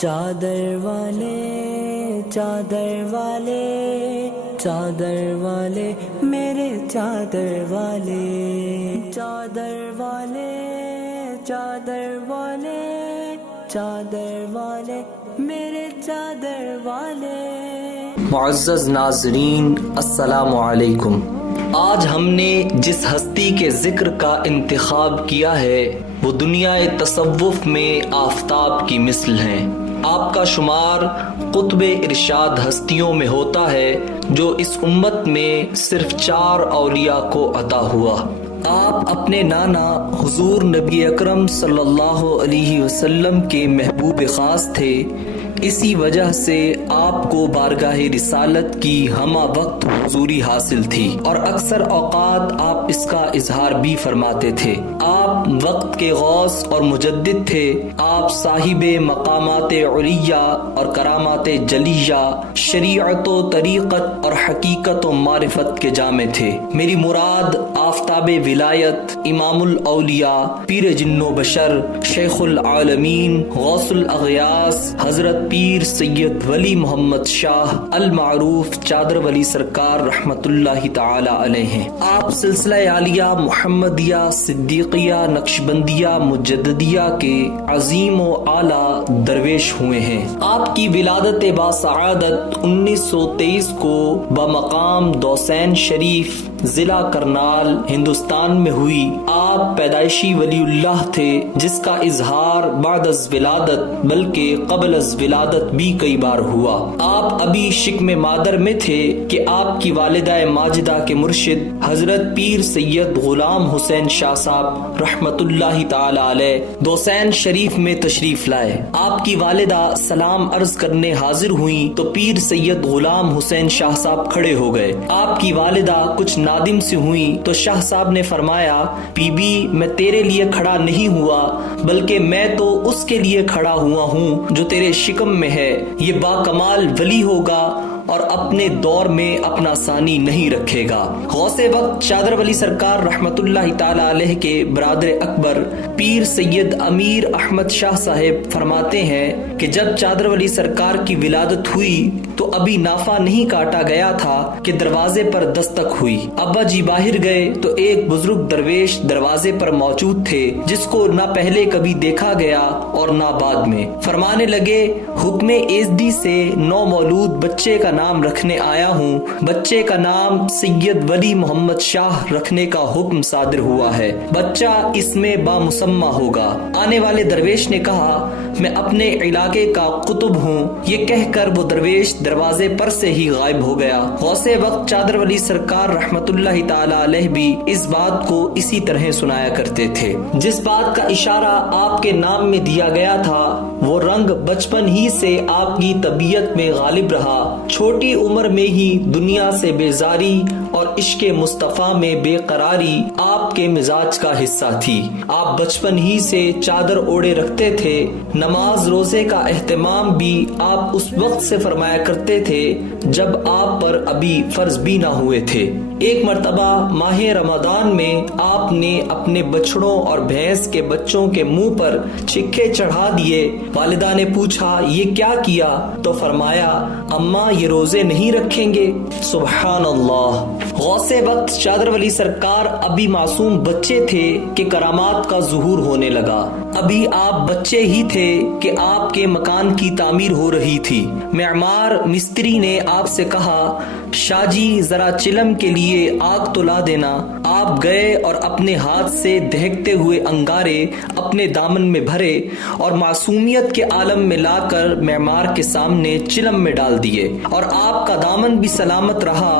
چادر والے چادر والے چادر والے میرے چادر والے چادر والے چادر والے چادر والے میرے چادر والے۔ معزز ناظرین السلام علیکم۔ آج ہم نے جس ہستی کے ذکر کا انتخاب کیا ہے وہ دنیا تصوف میں آفتاب کی مثل ہیں۔ آپ کا شمار قطب ارشاد ہستیوں میں ہوتا ہے جو اس امت میں صرف 4 اولیاء کو عطا ہوا۔ آپ اپنے نانا حضور نبی اکرم صلی اللہ علیہ وسلم کے محبوب خاص تھے، اسی وجہ سے آپ کو بارگاہ رسالت کی ہمہ وقت حضوری حاصل تھی اور اکثر اوقات آپ اس کا اظہار بھی فرماتے تھے۔ آپ وقت کے غوث اور مجدد تھے۔ آپ صاحب مقامات علیہ اور کرامات جلیہ، شریعت و طریقت اور حقیقت و معرفت کے جامع تھے۔ میری مراد آفتاب ولایت، امام الاولیاء، پیر جن و بشر، شیخ العالمین، غوث الاغیاث، حضرت پیر سید ولی محمد شاہ المعروف چادر ولی سرکار رحمت اللہ تعالی علیہ۔ آپ سلسلہ عالیہ محمدیہ صدیقیہ نقشبندیہ مجددیہ کے عظیم و اعلی درویش ہوئے ہیں۔ آپ کی ولادت باسعادت 1923 کو بمقام دوسین شریف ضلع کرنال ہندوستان میں ہوئی۔ آپ پیدائشی ولی اللہ تھے جس کا اظہار بعد از ولادت بلکہ قبل از ولادت بھی کئی بار ہوا۔ آپ ابھی شکم مادر میں تھے کہ آپ کی والدہ ماجدہ کے مرشد حضرت پیر سید غلام حسین شاہ صاحب رحمت اللہ تعالی علیہ دوسین شریف میں تشریف لائے۔ آپ کی والدہ سلام عرض کرنے حاضر ہوئیں تو پیر سید غلام حسین شاہ صاحب کھڑے ہو گئے۔ آپ کی والدہ کچھ نادم سے ہوئیں تو شاہ صاحب نے فرمایا، بی بی میں تیرے لیے کھڑا نہیں ہوا بلکہ میں تو اس کے لیے کھڑا ہوا ہوں جو تیرے شکم میں ہے۔ یہ با کمال ولی ہوگا اور اپنے دور میں اپنا ثانی نہیں رکھے گا۔ غوث وقت چادر ولی سرکار رحمت اللہ تعالی علیہ کے برادر اکبر پیر سید امیر احمد شاہ صاحب فرماتے ہیں کہ جب چادر ولی سرکار کی ولادت ہوئی تو ابھی نافہ نہیں کاٹا گیا تھا کہ دروازے پر دستک ہوئی۔ ابا جی باہر گئے تو ایک بزرگ درویش دروازے پر موجود تھے جس کو نہ پہلے کبھی دیکھا گیا اور نہ بعد میں۔ فرمانے لگے، حکم ایزدی سے نو مولود بچے کا نام رکھنے آیا ہوں، بچے کا نام سید ولی محمد شاہ رکھنے کا حکم صادر ہوا ہے، بچہ اس میں بامسمہ ہوگا۔ آنے والے درویش نے کہا، میں اپنے علاقے کا قطب ہوں۔ یہ کہہ کر وہ درویش دروازے پر سے ہی غائب ہو گیا۔ غوث وقت چادر ولی سرکار رحمت اللہ تعالی علیہ بھی اس بات کو اسی طرح سنایا کرتے تھے۔ جس بات کا اشارہ آپ کے نام میں دیا گیا تھا وہ رنگ بچپن ہی سے آپ کی طبیعت میں غالب رہا۔ چھوٹی عمر میں ہی دنیا سے بیزاری اور عشق مصطفیٰ میں بے قراری آپ کے مزاج کا حصہ تھی۔ آپ بچپن ہی سے چادر اوڑے رکھتے تھے۔ نماز روزے کا اہتمام بھی آپ اس وقت سے فرمایا کرتے تھے جب آپ پر ابھی فرض بھی نہ ہوئے تھے۔ ایک مرتبہ ماہ رمضان میں آپ نے اپنے بچڑوں اور بھینس کے بچوں کے منہ پر چھکے چڑھا دیے۔ والدہ نے پوچھا، یہ کیا کیا؟ تو فرمایا، اماں یہ روزے نہیں رکھیں گے۔ سبحان اللہ۔ غوث وقت چادر ولی سرکار ابھی معصوم بچے تھے کہ کرامات کا ظہور ہونے لگا۔ ابھی آپ بچے ہی تھے کہ آپ کے مکان کی تعمیر ہو رہی تھی۔ معمار مستری نے آپ سے کہا، شاہ جی ذرا چلم کے لیے آگ تو لا دینا۔ آپ گئے اور اپنے ہاتھ سے دہکتے ہوئے انگارے اپنے دامن میں بھرے اور معصومیت کے عالم میں لا کر معمار کے سامنے چلم میں ڈال دیے اور آپ کا دامن بھی سلامت رہا،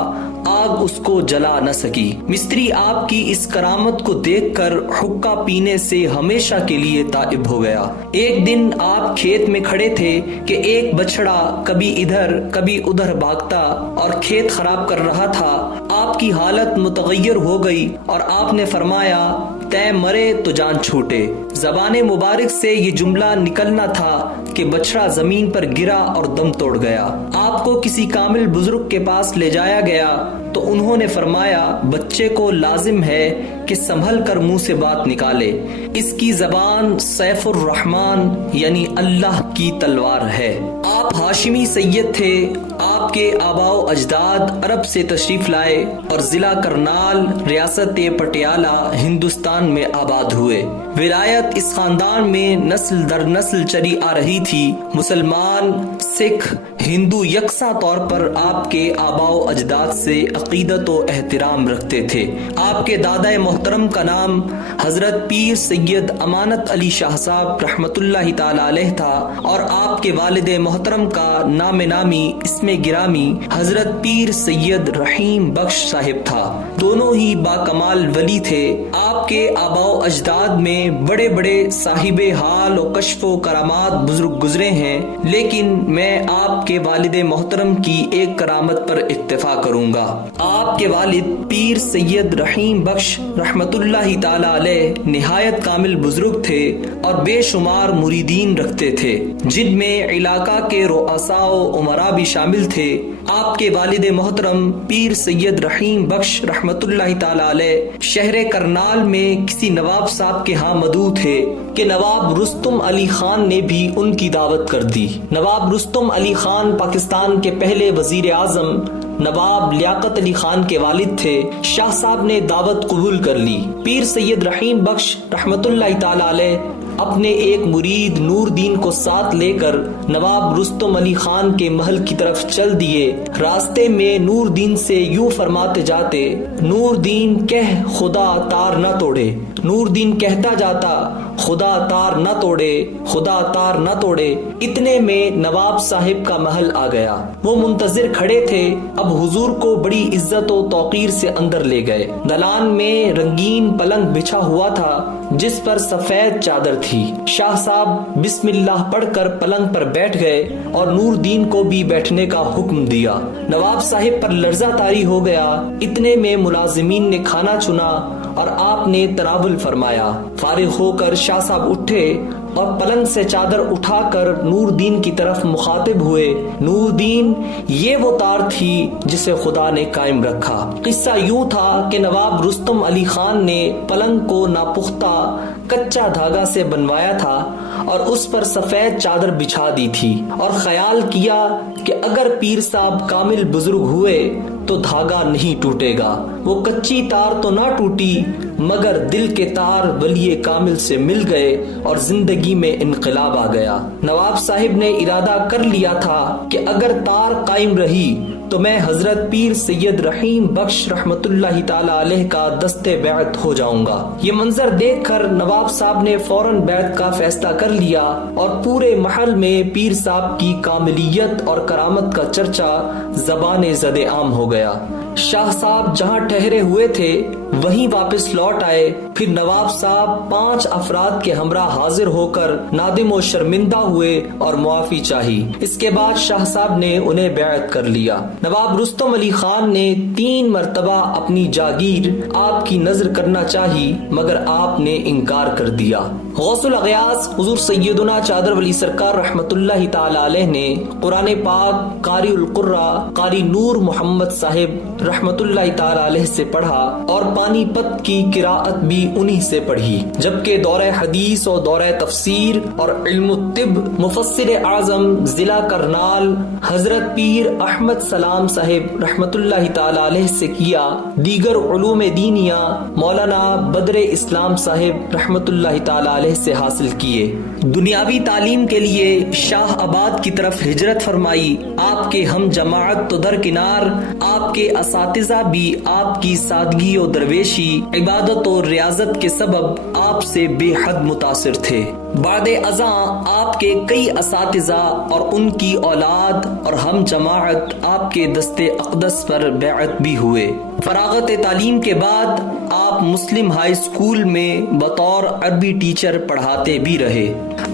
آگ اس کو جلا نہ سکی۔ مستری آپ کی اس کرامت کو دیکھ کر حقہ پینے سے ہمیشہ کے لیے تائب ہو گیا۔ ایک دن آپ کھیت میں کھڑے تھے کہ ایک بچڑا کبھی ادھر کبھی ادھر بھاگتا اور کھیت خراب کر رہا تھا۔ آپ کی حالت متغیر ہو گئی اور آپ نے فرمایا، تے مرے تو جان چھوٹے۔ زبان مبارک سے یہ جملہ نکلنا تھا کہ بچڑا زمین پر گرا اور دم توڑ گیا۔ آپ کو کسی کامل بزرگ کے پاس لے جایا گیا تو انہوں نے فرمایا بچے کو لازم ہے کہ سنبھل کر منہ سے بات نکالے، اس کی زبان سیف الرحمن یعنی اللہ کی تلوار ہے۔ آپ ہاشمی سید تھے۔ آپ کے آباء و اجداد عرب سے تشریف لائے اور ضلع کرنال ریاست پٹیالہ ہندوستان میں آباد ہوئے۔ ولایت اس خاندان میں نسل در نسل چلی آ رہی تھی۔ مسلمان، سکھ، ہندو یکساں طور پر آپ کے آباء و اجداد سے عقیدت و احترام رکھتے تھے۔ آپ کے دادا محترم کا نام حضرت پیر سید امانت علی شاہ صاحب رحمت اللہ تعالی علیہ تھا اور آپ کے والد محترم کا نام نامی اسم گرامی حضرت پیر سید رحیم بخش صاحب تھا۔ دونوں ہی باکمال ولی تھے۔ آپ کے آباء و اجداد میں بڑے بڑے صاحب حال و کشف و کرامات بزرگ گزرے ہیں، لیکن میں آپ کے والد محترم کی ایک کرامت پر اکتفا کروں گا۔ آپ کے والد پیر سید رحیم بخش رحمت اللہ تعالی علیہ نہایت کامل بزرگ تھے اور بے شمار مریدین رکھتے تھے، جن میں علاقہ کے رؤساء و امراء بھی شامل تھے۔ آپ کے والد محترم پیر سید رحیم بخش رحمت اللہ تعالی علیہ شہر کرنال میں کسی نواب صاحب کے ہاں مدعو تھے کہ نواب رستم علی خان نے بھی ان کی دعوت کر دی۔ نواب رستم علی خان پاکستان کے پہلے وزیر اعظم نواب لیاقت علی خان کے والد تھے۔ شاہ صاحب نے دعوت قبول کر لی۔ پیر سید رحیم بخش رحمت اللہ تعالی علیہ اپنے ایک مرید نور دین کو ساتھ لے کر نواب رستم علی خان کے محل کی طرف چل دیے۔ راستے میں نور دین سے یوں فرماتے جاتے، نور دین کہہ خدا تار نہ توڑے۔ نور دین کہتا جاتا، خدا تار نہ توڑے، خدا تار نہ توڑے۔ اتنے میں نواب صاحب کا محل آ گیا۔ وہ منتظر کھڑے تھے۔ اب حضور کو بڑی عزت و توقیر سے اندر لے گئے۔ دلان میں رنگین پلنگ بچھا ہوا تھا جس پر سفید چادر تھی۔ شاہ صاحب بسم اللہ پڑھ کر پلنگ پر بیٹھ گئے اور نور دین کو بھی بیٹھنے کا حکم دیا۔ نواب صاحب پر لرزہ طاری ہو گیا۔ اتنے میں ملازمین نے کھانا چنا اور آپ نے تناول فرمایا۔ فارغ ہو کر شاہ صاحب اٹھے اور پلنگ سے چادر اٹھا کر نور دین کی طرف مخاطب ہوئے۔ نور دین، یہ وہ تار تھی جسے خدا نے قائم رکھا۔ قصہ یوں تھا کہ نواب رستم علی خان نے پلنگ کو ناپختہ کچا دھاگا سے بنوایا تھا اور اس پر سفید چادر بچھا دی تھی اور خیال کیا کہ اگر پیر صاحب کامل بزرگ ہوئے تو دھاگا نہیں ٹوٹے گا۔ وہ کچی تار تو نہ ٹوٹی مگر دل کے تار ولی کامل سے مل گئے اور زندگی میں انقلاب آ گیا۔ نواب صاحب نے ارادہ کر لیا تھا کہ اگر تار قائم رہی تو میں حضرت پیر سید رحیم بخش رحمت اللہ تعالی علیہ کا دست بیعت ہو جاؤں گا۔ یہ منظر دیکھ کر نواب صاحب نے فوراً بیعت کا فیصلہ کر لیا اور پورے محل میں پیر صاحب کی کاملیت اور کرامت کا چرچا زبان زد عام ہو گیا۔ شاہ صاحب جہاں ٹھہرے ہوئے تھے وہیں واپس لوٹ آئے۔ پھر نواب صاحب 5 افراد کے ہمراہ حاضر ہو کر نادم و شرمندہ ہوئے اور معافی چاہی۔ اس کے بعد شاہ صاحب نے انہیں بیعت کر لیا۔ نواب رستم علی خان نے 3 مرتبہ اپنی جاگیر آپ کی نظر کرنا چاہی مگر آپ نے انکار کر دیا۔ غوث الاغیاث حضور سیدنا چادر ولی سرکار رحمت اللہ تعالی علیہ نے قرآن پاک قاری القرآ قاری نور محمد صاحب رحمت اللہ تعالی علیہ سے پڑھا اور پانی پت کی قراءت بھی انہی سے پڑھی، جبکہ دورہ حدیث اور دورہ تفسیر اور علم الطب مفسر اعظم ضلع کرنال حضرت پیر احمد سلام صاحب رحمت اللہ تعالی علیہ سے کیا۔ دیگر علوم دینیا مولانا بدر اسلام صاحب رحمت اللہ تعالی علیہ سے حاصل کیے۔ دنیاوی تعلیم کے لیے شاہ آباد کی طرف ہجرت فرمائی۔ آپ کے ہم جماعت تو درکنار، آپ کے اساتذہ بھی آپ کی سادگی و درویشی، عبادت و ریاضت کے سبب آپ سے بے حد متاثر تھے۔ بعد ازاں آپ کے کئی اساتذہ اور ان کی اولاد اور ہم جماعت آپ کے دست اقدس پر بیعت بھی ہوئے۔ فراغت تعلیم کے بعد آپ مسلم ہائی اسکول میں بطور عربی ٹیچر پڑھاتے بھی رہے۔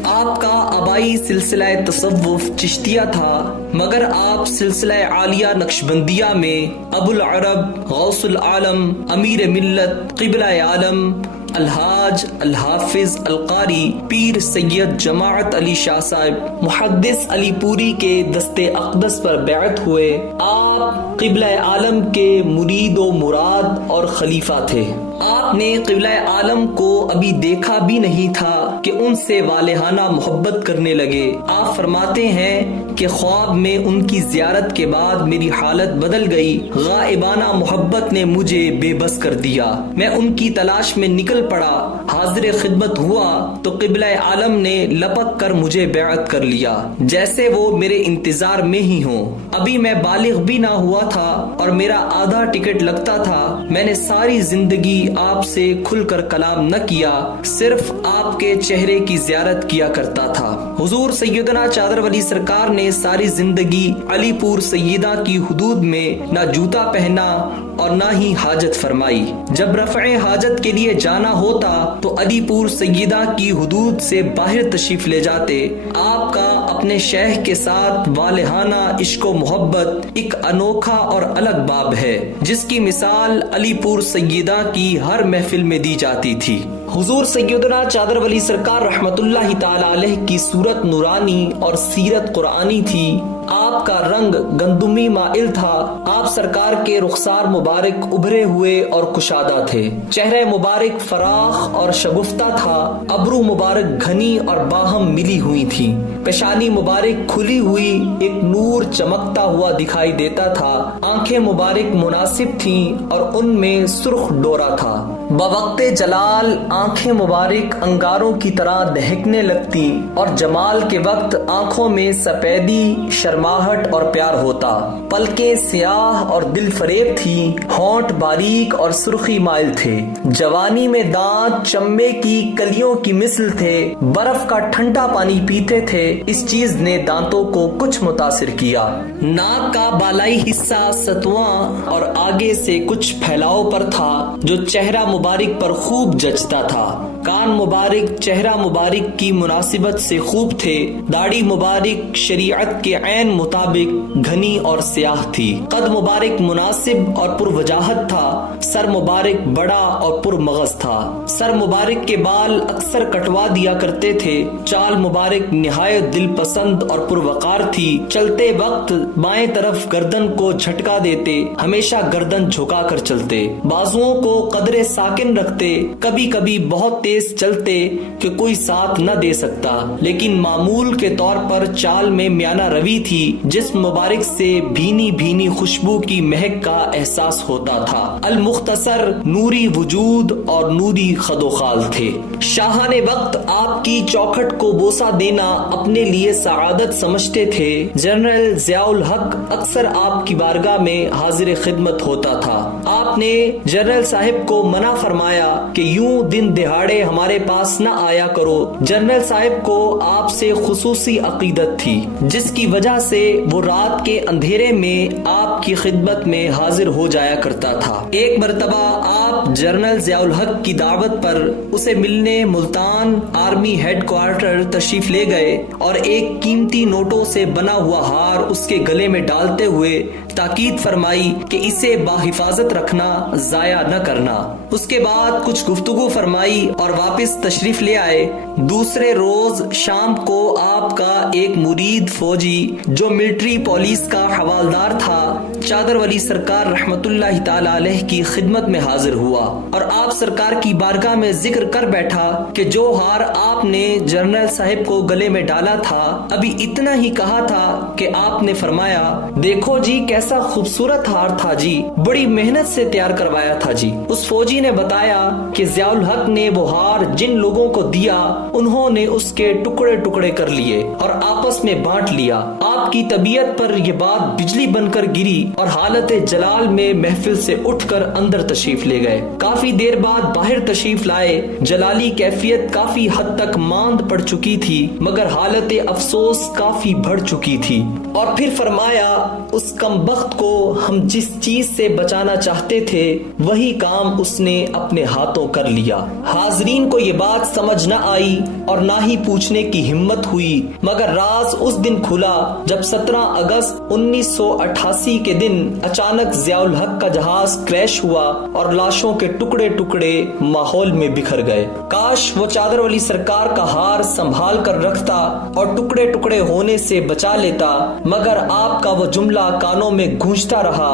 آپ کا آبائی سلسلہ تصوف چشتیہ تھا مگر آپ سلسلہ عالیہ نقشبندیہ میں ابو العرب غوث العالم امیر ملت قبلہ عالم الحاج الحافظ القاری پیر سید جماعت علی شاہ صاحب محدث علی پوری کے دست اقدس پر بیعت ہوئے۔ آپ قبلہ عالم کے مرید و مراد اور خلیفہ تھے۔ آپ نے قبلہ عالم کو ابھی دیکھا بھی نہیں تھا کہ ان سے والہانہ محبت کرنے لگے۔ آپ فرماتے ہیں کہ خواب میں ان کی زیارت کے بعد میری حالت بدل گئی، غائبانہ محبت نے مجھے بے بس کر دیا۔ میں ان کی تلاش میں نکل پڑا، حاضر خدمت ہوا تو قبلہ عالم نے لپک کر مجھے بیعت کر لیا، جیسے وہ میرے انتظار میں ہی ہوں۔ ابھی میں بالغ بھی نہ ہوا تھا اور میرا آدھا ٹکٹ لگتا تھا۔ میں نے ساری زندگی آپ سے کھل کر کلام نہ کیا، صرف آپ کے چہرے کی زیارت کیا کرتا تھا۔ حضور سیدنا چادر ولی سرکار نے ساری زندگی علی پور سیدہ کی حدود میں نہ جوتا پہنا اور نہ ہی حاجت فرمائی۔ جب رفع حاجت کے لیے جانا ہوتا تو علی پور سیدہ کی حدود سے باہر تشریف لے جاتے۔ آپ کا اپنے شیخ کے ساتھ والہانہ عشق و محبت ایک انوکھا اور الگ باب ہے، جس کی مثال علی پور سیدہ کی ہر محفل میں دی جاتی تھی۔ حضور سیدنا چادر ولی سرکار رحمت اللہ تعالی علیہ کی صورت نورانی اور سیرت قرآنی تھی۔ آپ کا رنگ گندمی مائل تھا۔ آپ سرکار کے رخسار مبارک ابھرے ہوئے اور کشادہ تھے۔ چہرہ مبارک فراخ اور شگفتہ تھا۔ ابرو مبارک گھنی اور باہم ملی ہوئی تھی۔ پیشانی مبارک کھلی ہوئی ایک نور چمکتا ہوا دکھائی دیتا تھا۔ آنکھیں مبارک مناسب تھیں اور ان میں سرخ ڈورا تھا۔ بوقت جلال آنکھیں مبارک انگاروں کی طرح دہکنے لگتی اور جمال کے وقت آنکھوں میں سفیدی، شرماہٹ اور پیار ہوتا۔ پلکیں سیاہ اور دل فریب تھی، ہونٹ باریک اور سرخی مائل تھے۔ جوانی میں دانت چمے کی کلیوں کی مثل تھے۔ برف کا ٹھنڈا پانی پیتے تھے۔ اس چیز نے دانتوں کو کچھ متاثر کیا۔ ناک کا بالائی حصہ ستواں اور آگے سے کچھ پھیلاؤ پر تھا، جو چہرہ مبارک پر خوب جچتا تھا۔ کان مبارک چہرہ مبارک کی مناسبت سے خوب تھے۔ داڑھی مبارک شریعت کے عین مطابق گھنی اور سیاہ تھی۔ قد مبارک مناسب اور پر وجاہت تھا۔ سر مبارک بڑا اور پر مغز تھا۔ سر مبارک کے بال اکثر کٹوا دیا کرتے تھے۔ چال مبارک نہایت دل پسند اور پر وقار تھی۔ چلتے وقت بائیں طرف گردن کو جھٹکا دیتے، ہمیشہ گردن جھکا کر چلتے۔ بازوؤں کو قدرے ساکن رکھتے، کبھی کبھی بہت تیز چلتے کہ کوئی ساتھ نہ دے سکتا، لیکن معمول کے طور پر چال میں میانہ روی تھی۔ جسم مبارک سے بھینی بھینی خوشبو کی مہک کا احساس ہوتا تھا۔ المختصر نوری وجود اور نوری خد و خال تھے۔ شاہان وقت آپ کی چوکھٹ کو بوسہ دینا اپنے لیے سعادت سمجھتے تھے۔ جنرل ضیاء الحق اکثر آپ کی بارگاہ میں حاضر خدمت ہوتا تھا۔ آپ نے جنرل صاحب کو منع فرمایا کہ یوں دن دہاڑے ہمارے پاس نہ آیا کرو۔ جنرل صاحب کو آپ سے خصوصی عقیدت تھی، جس کی وجہ سے وہ رات کے اندھیرے میں آپ کی خدمت میں حاضر ہو جایا کرتا تھا۔ ایک مرتبہ آپ جنرل ضیاء الحق کی دعوت پر اسے ملنے ملتان آرمی ہیڈ کوارٹر تشریف لے گئے اور ایک قیمتی نوٹوں سے بنا ہوا ہار اس کے گلے میں ڈالتے ہوئے تاکید فرمائی کہ اسے باحفاظت رکھنا، ضائع نہ کرنا۔ اس کے بعد کچھ گفتگو فرمائی اور واپس تشریف لے آئے۔ دوسرے روز شام کو آپ کا ایک مرید فوجی جو ملٹری پولیس کا حوالدار تھا، چادر ولی سرکار رحمت اللہ تعالی علیہ کی خدمت میں حاضر ہوا اور آپ سرکار کی بارگاہ میں ذکر کر بیٹھا کہ جو ہار آپ نے جنرل صاحب کو گلے میں ڈالا تھا، ابھی اتنا ہی کہا تھا کہ آپ نے فرمایا، دیکھو جی کیسا خوبصورت ہار تھا جی، بڑی محنت سے تیار کروایا تھا جی۔ اس فوجی نے بتایا کہ ضیاء الحق نے وہ ہار جن لوگوں کو دیا، انہوں نے اس کے ٹکڑے ٹکڑے کر لیے اور آپس میں بانٹ لیا۔ آپ کی طبیعت پر یہ بات بجلی بن کر گری اور حالت جلال میں محفل سے اٹھ کر اندر تشریف لے گئے۔ کافی دیر بعد باہر تشریف لائے۔ جلالی کیفیت کافی حد تک ماند پڑ چکی تھی، مگر حالت افسوس کافی بڑھ چکی تھی، اور پھر فرمایا، اس کم بخت کو ہم جس چیز سے بچانا چاہتے تھے وہی کام اس نے اپنے ہاتھوں کر لیا۔ حاضرین کو یہ بات سمجھ نہ آئی اور نہ ہی پوچھنے کی ہمت ہوئی، مگر راز اس دن کھلا جب 17 اگست 1988 کے دن اچانک ضیاء الحق کا جہاز کریش ہوا اور لاشوں کے ٹکڑے ٹکڑے ماحول میں بکھر گئے۔ کاش وہ چادر والی سرکار کا ہار سنبھال کر رکھتا اور ٹکڑے ٹکڑے ہونے سے بچا لیتا، مگر آپ کا وہ جملہ کانوں میں گونجتا رہا،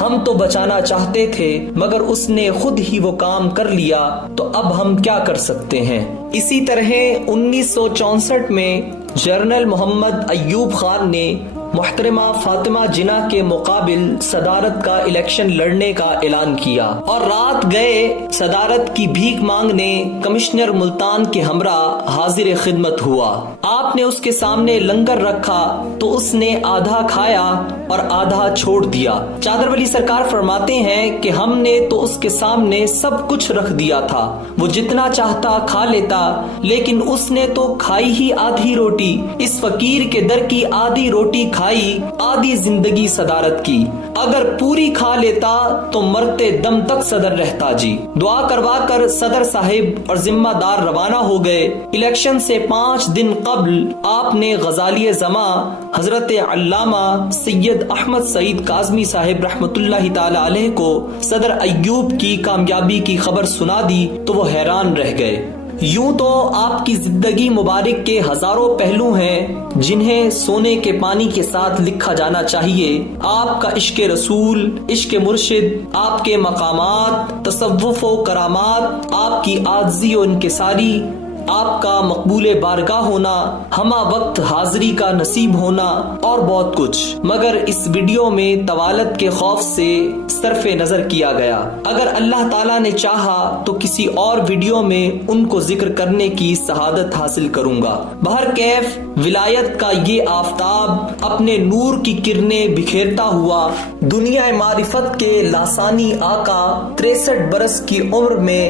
ہم تو بچانا چاہتے تھے مگر اس نے خود ہی وہ کام کر لیا، تو اب ہم کیا کر سکتے ہیں۔ اسی طرح 1964 میں جنرل محمد ایوب خان نے محترمہ فاطمہ جناح کے مقابل صدارت کا الیکشن لڑنے کا اعلان کیا اور رات گئے صدارت کی بھیک مانگنے کمشنر ملتان کے ہمراہ حاضر خدمت ہوا۔ آپ نے اس کے سامنے لنگر رکھا تو اس نے آدھا کھایا اور آدھا چھوڑ دیا۔ چادر ولی سرکار فرماتے ہیں کہ ہم نے تو اس کے سامنے سب کچھ رکھ دیا تھا، وہ جتنا چاہتا کھا لیتا، لیکن اس نے تو کھائی ہی آدھی روٹی۔ اس فقیر کے در کی آدھی روٹی کھائی، آدھی زندگی صدارت کی، اگر پوری کھا لیتا تو مرتے دم تک صدر رہتا جی۔ دعا کروا کر صدر صاحب اور ذمہ دار روانہ ہو گئے۔ الیکشن سے 5 دن قبل آپ نے غزالی زماں حضرت علامہ سید احمد سعید کاظمی صاحب رحمۃ اللہ تعالی علیہ کو صدر ایوب کی کامیابی کی خبر سنا دی تو وہ حیران رہ گئے۔ یوں تو آپ کی زندگی مبارک کے ہزاروں پہلو ہیں جنہیں سونے کے پانی کے ساتھ لکھا جانا چاہیے۔ آپ کا عشق رسول، عشق مرشد، آپ کے مقامات، تصوف و کرامات، آپ کی عاجزی و انکساری، آپ کا مقبول بارگاہ ہونا، ہمہ وقت حاضری کا نصیب ہونا اور بہت کچھ، مگر اس ویڈیو میں طوالت کے خوف سے صرف نظر کیا گیا۔ اگر اللہ تعالیٰ نے چاہا تو کسی اور ویڈیو میں ان کو ذکر کرنے کی سعادت حاصل کروں گا۔ بہرکیف ولایت کا یہ آفتاب اپنے نور کی کرنیں بکھیرتا ہوا دنیا معرفت کے لاسانی آقا 63 برس کی عمر میں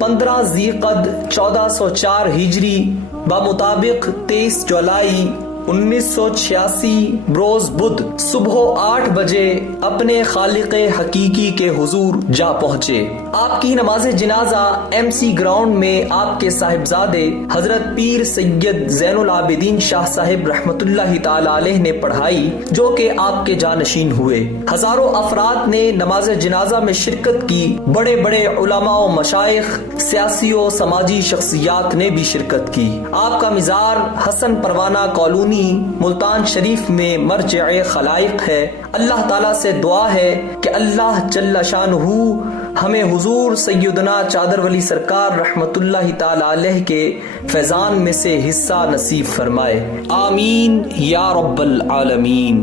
15 ذی قعد 1404 ہجری بمطابق 23 جولائی 1986 بروز بدھ صبح 8 بجے اپنے خالق حقیقی کے حضور جا پہنچے۔ آپ کی نماز جنازہ ایم سی گراؤنڈ میں آپ کے صاحبزادے حضرت پیر سید زین العابدین شاہ صاحب رحمت اللہ تعالی علیہ نے پڑھائی، جو کہ آپ کے جانشین ہوئے۔ ہزاروں افراد نے نماز جنازہ میں شرکت کی، بڑے بڑے علماء و مشائخ، سیاسی و سماجی شخصیات نے بھی شرکت کی۔ آپ کا مزار حسن پروانہ کالونی ملتان شریف میں مرجع خلائق ہے۔ اللہ تعالیٰ سے دعا ہے کہ اللہ جل شانہ ہمیں حضور سیدنا چادر ولی سرکار رحمت اللہ تعالی علیہ کے فیضان میں سے حصہ نصیب فرمائے، آمین یا رب العالمین۔